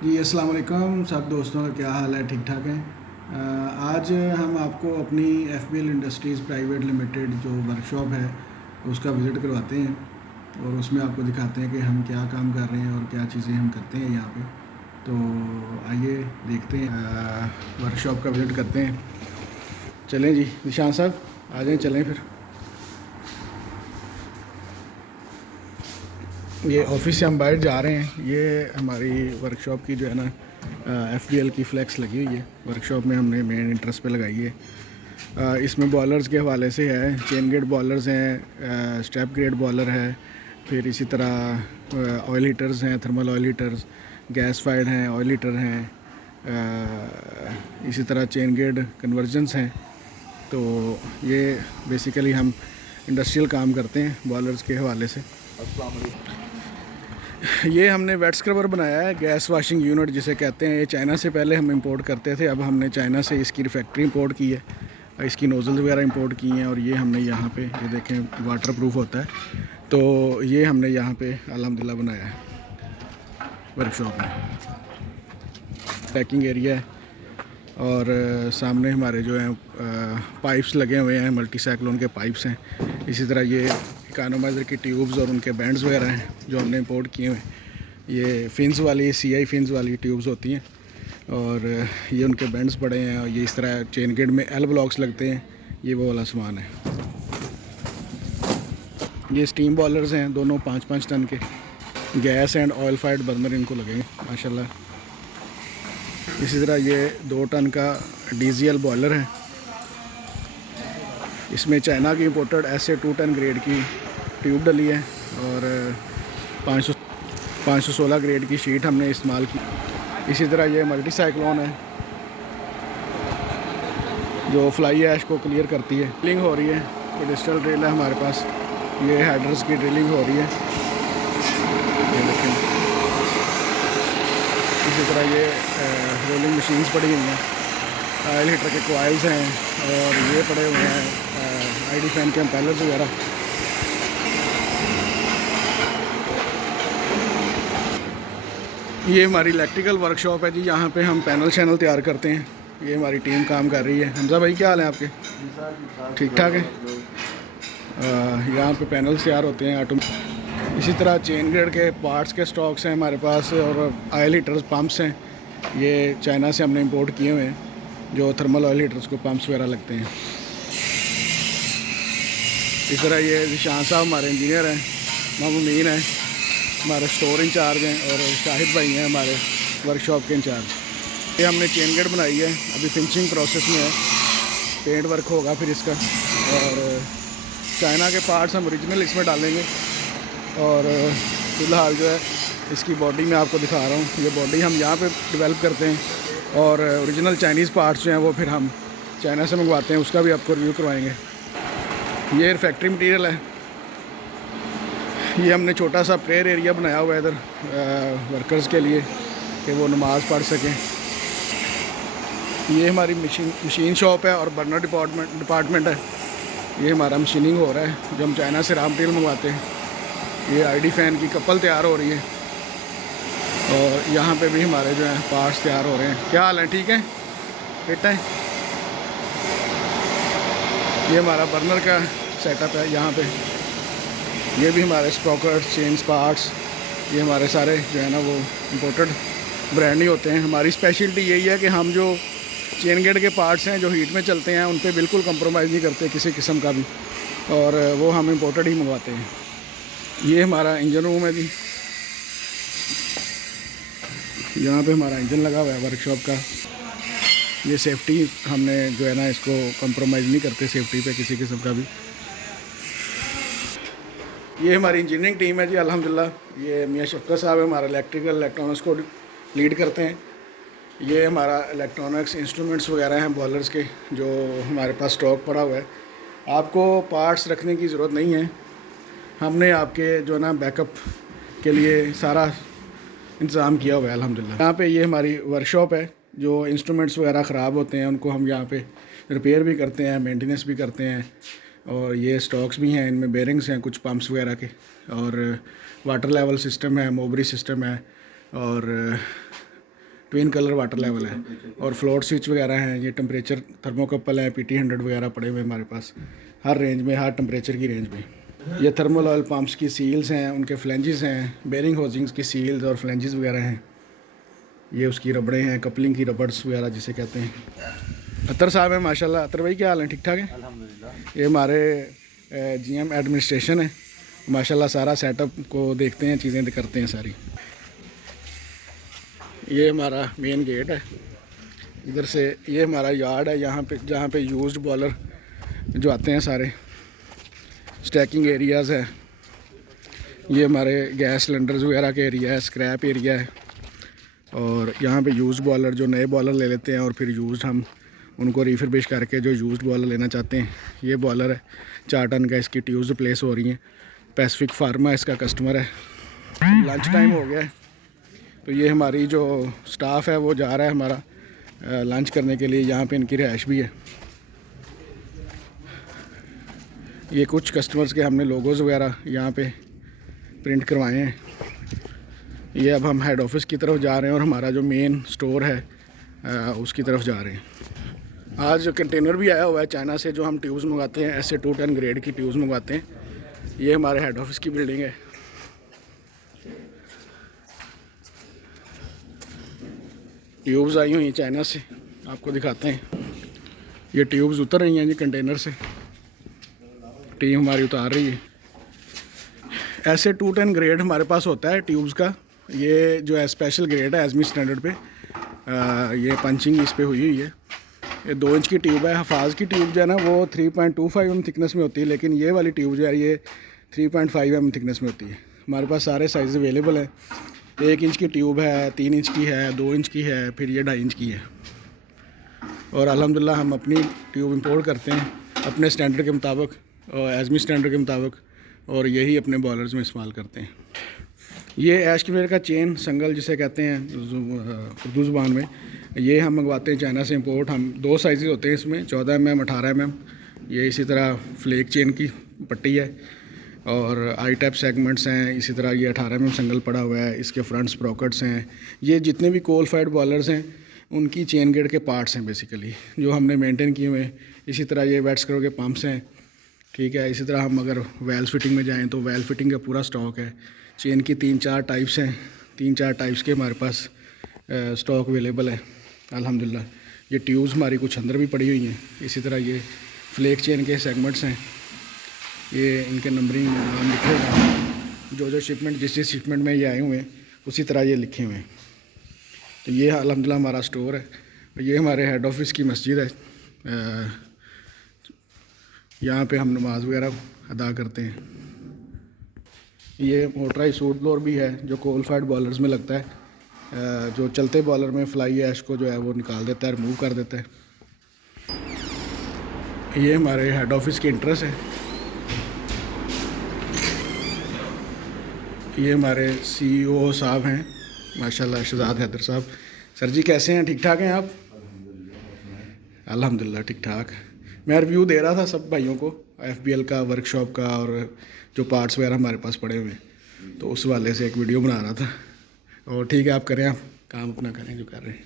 जी अस्सलाम वालेकुम सब दोस्तों का क्या हाल है। ठीक ठाक हैं। आज हम आपको अपनी एफबीएल इंडस्ट्रीज़ प्राइवेट लिमिटेड जो वर्कशॉप है उसका विज़िट करवाते हैं और उसमें आपको दिखाते हैं कि हम क्या काम कर रहे हैं और क्या चीज़ें हम करते हैं यहाँ पे। तो आइए देखते हैं, वर्कशॉप का विज़िट करते हैं। चलें जी निशान साहब, आ जाएं, चलें फिर। ये ऑफिस से हम बाहर जा रहे हैं। ये हमारी वर्कशॉप की जो है ना एफबीएल की फ्लैक्स लगी हुई है वर्कशॉप में, हमने मेन इंटरेस्ट पे लगाई है। इसमें बॉयलर्स के हवाले से है, चेन गेट बॉयलर्स हैं, स्टेप ग्रेड बॉयलर है, फिर इसी तरह ऑयल हीटर्स हैं, thermal oil heaters, gas fired हैं, ऑयल हीटर हैं, इसी तरह चेन गेट कन्वर्जन्स हैं। तो ये बेसिकली हम इंडस्ट्रियल काम करते हैं बॉयलर्स के हवाले से। ये हमने वेट स्क्रबर बनाया है, गैस वाशिंग यूनिट जिसे कहते हैं। ये चाइना से पहले हम इंपोर्ट करते थे, अब हमने चाइना से इसकी फैक्ट्री इंपोर्ट की है, इसकी नोज़ल्स वगैरह इंपोर्ट की हैं। और ये हमने यहाँ पे ये देखें वाटर प्रूफ होता है, तो ये हमने यहाँ पे अल्हम्दुलिल्लाह बनाया है वर्कशॉप में। पैकिंग एरिया है और सामने हमारे जो हैं पाइप्स लगे हुए हैं, मल्टी साइक्लोन के पाइप्स हैं। इसी तरह ये इकोनोमाइज़र की ट्यूब्स और उनके बैंड्स वगैरह हैं जो हमने इंपोर्ट किए हुए हैं। ये फिन्स वाली सीआई फिन्स वाली ट्यूब्स होती हैं और ये उनके बैंड्स पड़े हैं। और ये इस तरह चेन गेट में एल ब्लॉक्स लगते हैं, ये वो वाला सामान है। ये स्टीम बॉयलर्स हैं, दोनों 5-5 टन के, gas and oil fired burner इनको लगेंगे माशाल्लाह। इसी तरह ये 2 टन का डीजीएल बॉयलर है, इसमें चाइना की इंपोर्टेड ऐसे 2 टन ग्रेड की ट्यूब डली है और 516 ग्रेड की शीट हमने इस्तेमाल की। इसी तरह ये मल्टी साइक्लोन है जो फ्लाई ऐश को क्लियर करती है। ड्रिलिंग हो रही है, पेडिस्टल ड्रिल है हमारे पास, ये हेडर्स की ड्रिलिंग हो रही है, ये देखें। इसी तरह ये रोलिंग मशीन्स पड़ी हुई हैं, ऑयल हीटर के कोयल्स हैं और ये पड़े हुए हैं आईडी फैन के इम्पेलर्स वगैरह। ये हमारी इलेक्ट्रिकल वर्कशॉप है जी, यहाँ पे हम पैनल शैनल तैयार करते हैं। ये हमारी टीम काम कर रही है। हमजा भाई क्या हाल है आपके? ठीक ठाक है। यहाँ पे पैनल्स तैयार होते हैं आटो। इसी तरह चेन ग्रेड के पार्ट्स के स्टॉक्स हैं हमारे पास और ऑयल हीटर्स पंप्स हैं, ये चाइना से हमने इंपोर्ट किए हुए हैं, जो थर्मल ऑयल हीटर्स को पंप्स वगैरह लगते हैं। इस तरह ये निशान साहब हमारे इंजीनियर हैं, मामूमीन हैं, हमारे स्टोर इंचार्ज हैं और शाहिद भाई हैं हमारे वर्कशॉप के इंचार्ज। ये हमने चेन गेट बनाई है, अभी फिनिशिंग प्रोसेस में है, पेंट वर्क होगा फिर इसका। और चाइना के पार्ट्स हम ओरिजिनल इसमें डालेंगे। और फ़िलहाल जो है इसकी बॉडी मैं आपको दिखा रहा हूँ, ये बॉडी हम यहाँ पे डेवलप करते हैं और ओरिजिनल चाइनीज़ पार्ट्स जो हैं वो फिर हम चाइना से मंगवाते हैं, उसका भी आपको रिव्यू करवाएंगे। ये फैक्ट्री मटेरियल है। ये हमने छोटा सा प्रेयर एरिया बनाया हुआ है इधर वर्कर्स के लिए कि वो नमाज़ पढ़ सकें। ये हमारी मशीन शॉप है और बर्नर डिपार्टमेंट है। ये हमारा मशीनिंग हो रहा है जो हम चाइना से रॉ मटेरियल मंगवाते हैं। ये आईडी फैन की कपल तैयार हो रही है और यहाँ पे भी हमारे जो हैं पार्ट्स तैयार हो रहे हैं। क्या हाल है? ठीक है, फिट है। ये हमारा बर्नर का सेटअप है यहाँ पे। ये भी हमारे स्प्रॉकेट्स, चेन्स, पार्ट्स, ये हमारे सारे जो है ना वो इम्पोर्टेड ब्रांड ही होते हैं। हमारी स्पेशलिटी यही है कि हम जो चेन गेट के पार्ट्स हैं जो हीट में चलते हैं उन पे बिल्कुल कंप्रोमाइज़ नहीं करते किसी किस्म का भी, और वो हम इम्पोर्टेड ही मंगवाते हैं। ये हमारा इंजन रूम है जी, यहाँ पे हमारा इंजन लगा हुआ है वर्कशॉप का। ये सेफ्टी हमने जो है ना इसको कंप्रोमाइज़ नहीं करते सेफ्टी पे किसी किस्म का भी। ये हमारी इंजीनियरिंग टीम है जी अल्हम्दुलिल्लाह। ये मियाँ शफ़क़त साहब है, हमारा इलेक्ट्रिकल इलेक्ट्रॉनिक्स को लीड करते हैं। ये हमारा इलेक्ट्रॉनिक्स इंस्ट्रूमेंट्स वगैरह हैं बॉयलर्स के, जो हमारे पास स्टॉक पड़ा हुआ है। आपको पार्ट्स रखने की ज़रूरत नहीं है, हमने आपके जो ना बैकअप के लिए सारा इंतज़ाम किया हुआ है अल्हम्दुलिल्लाह। यहाँ पे ये हमारी वर्कशॉप है, जो इंस्ट्रूमेंट्स वगैरह ख़राब होते हैं उनको हम यहाँ पे रिपेयर भी करते हैं, मेंटेनेंस भी करते हैं। और ये स्टॉक्स भी हैं, इनमें बेरिंग्स हैं कुछ पंप्स वगैरह के, और वाटर लेवल सिस्टम है, मोबरी सिस्टम है, और ट्विन कलर वाटर लेवल है और फ्लोट स्विच वगैरह हैं। ये टेम्परेचर थर्मोकपल है, PT100 वगैरह पड़े हुए हमारे पास हर रेंज में, हर टेम्परेचर की रेंज में। ये थर्मल ऑयल पम्प्स की सील्स हैं, उनके फ्लेंजेस हैं, बेरिंग होजिंग्स की सील्स और फ्लेंजेस वगैरह हैं। ये उसकी रबड़े हैं, कपलिंग की रबड़स वगैरह जिसे कहते हैं। अतर साहब हैं माशाल्लाह। अतर भाई क्या हाल है, ठीक ठाक है? अल्हम्दुलिल्लाह। ये हमारे GM एडमिनिस्ट्रेशन है माशाल्लाह, सारा सेटअप को देखते हैं, चीज़ें करते हैं सारी। ये हमारा मेन गेट है, इधर से ये हमारा यार्ड है, यहाँ पे जहाँ पे यूज्ड बॉलर जो आते हैं सारे, स्टैकिंग एरियाज़ है। ये हमारे गैस सिलेंडर्स वगैरह के एरिया है, स्क्रैप एरिया है। और यहाँ पे यूज्ड बॉलर, जो नए बॉलर ले लेते हैं और फिर यूज्ड हम उनको रिफर्बिश करके जो यूज्ड बॉलर लेना चाहते हैं। ये बॉलर है 4 टन का, इसकी ट्यूब्स रिप्लेस हो रही हैं। पैसिफिक फार्मा इसका कस्टमर है। लंच टाइम हो गया है तो ये हमारी जो स्टाफ है वो जा रहा है हमारा लंच करने के लिए। यहाँ पे इनकी रिहाइश भी है। ये कुछ कस्टमर्स के हमने लोगोज़ वगैरह यहाँ पे प्रिंट करवाए हैं। ये अब हम हेड ऑफिस की तरफ जा रहे हैं और हमारा जो मेन स्टोर है उसकी तरफ जा रहे हैं। आज जो कंटेनर भी आया हुआ है चाइना से, जो हम ट्यूब्स मंगाते हैं, SA 210 ग्रेड की ट्यूब्स मंगवाते हैं। ये हमारे हेड ऑफिस की बिल्डिंग है। ट्यूब्स आई हुई हैं चाइना से, आपको दिखाते हैं। ये ट्यूब्स उतर रही हैं जी कंटेनर से, टीम हमारी उतार रही है। SA 210 ग्रेड हमारे पास होता है ट्यूब्स का। ये जो है स्पेशल ग्रेड है एज़मी स्टैंडर्ड पे। ये पंचिंग इस पे हुई है। ये 2 इंच की ट्यूब है। हफाज की ट्यूब जो है ना वो 3.25 mm थिकनेस में होती है, लेकिन ये वाली ट्यूब जो है ये 3.5 mm थिकनेस में होती है। हमारे पास सारे साइज़ अवेलेबल हैं। 1 इंच की ट्यूब है, 3 इंच की है, 2 इंच की है, फिर ये 2.5 इंच की है। और अल्हम्दुलिल्लाह हम अपनी ट्यूब इंपोर्ट करते हैं अपने स्टैंडर्ड के मुताबिक, एज़मी स्टैंडर्ड के मुताबिक, और यही अपने बॉलर्स में इस्तेमाल करते हैं। ये एशकमेर का चेन संगल जिसे कहते हैं उर्दू ज़ुबान में, ये हम मंगवाते हैं चाइना से इंपोर्ट। हम 2 साइज़ होते हैं इसमें, 14 mm, 18 mm। ये इसी तरह फ्लेक चेन की पट्टी है और आई टाइप सेगमेंट्स हैं। इसी तरह ये 18 mm संगल पड़ा हुआ है। इसके फ्रंट स्प्रॉकेट्स हैं। ये जितने भी कोल फाइड बॉलर्स हैं उनकी चेन गेट के पार्ट्स हैं बेसिकली, जो हमने मेंटेन किए हुए हैं। इसी तरह ये वेट स्क्रू के पंप्स हैं, ठीक है। इसी तरह हम अगर वेल फिटिंग में जाएँ तो वेल फिटिंग का पूरा स्टॉक है। चेन की 3-4 टाइप्स हैं, 3-4 टाइप्स के हमारे पास स्टॉक अवेलेबल है अल्हम्दुलिल्लाह। ये ट्यूब्स हमारी कुछ अंदर भी पड़ी हुई हैं। इसी तरह ये फ्लेक चेन के सेगमेंट्स हैं। ये इनके नंबरिंग नाम लिखे हुए हैं, जो शिपमेंट जिस शिपमेंट में ये आए हुए हैं उसी तरह ये लिखे हुए हैं। तो ये अल्हम्दुलिल्लाह हमारा स्टोर है। ये हमारे हेड ऑफिस की मस्जिद है। यहाँ पे हम नमाज वगैरह अदा करते हैं। ये मोटराइज सूट ब्लोअर भी है जो कोल फाइड बॉलर्स में लगता है, जो चलते बॉलर में फ्लाई ऐश को जो है वो निकाल देता है, रिमूव कर देता है। ये हमारे हेड ऑफिस की इंट्रेस है। ये हमारे CEO साहब हैं माशाल्लाह, शहजाद हैदर साहब। सर जी कैसे हैं, ठीक ठाक हैं आप? अल्हम्दुलिल्लाह ठीक ठाक। मैं रिव्यू दे रहा था सब भाइयों को FBL का, वर्कशॉप का, और जो पार्ट्स वगैरह हमारे पास पड़े हुए हैं, तो उस वाले से एक वीडियो बना रहा था। और ठीक है, आप करें, आप काम अपना करें जो कर रहे हैं।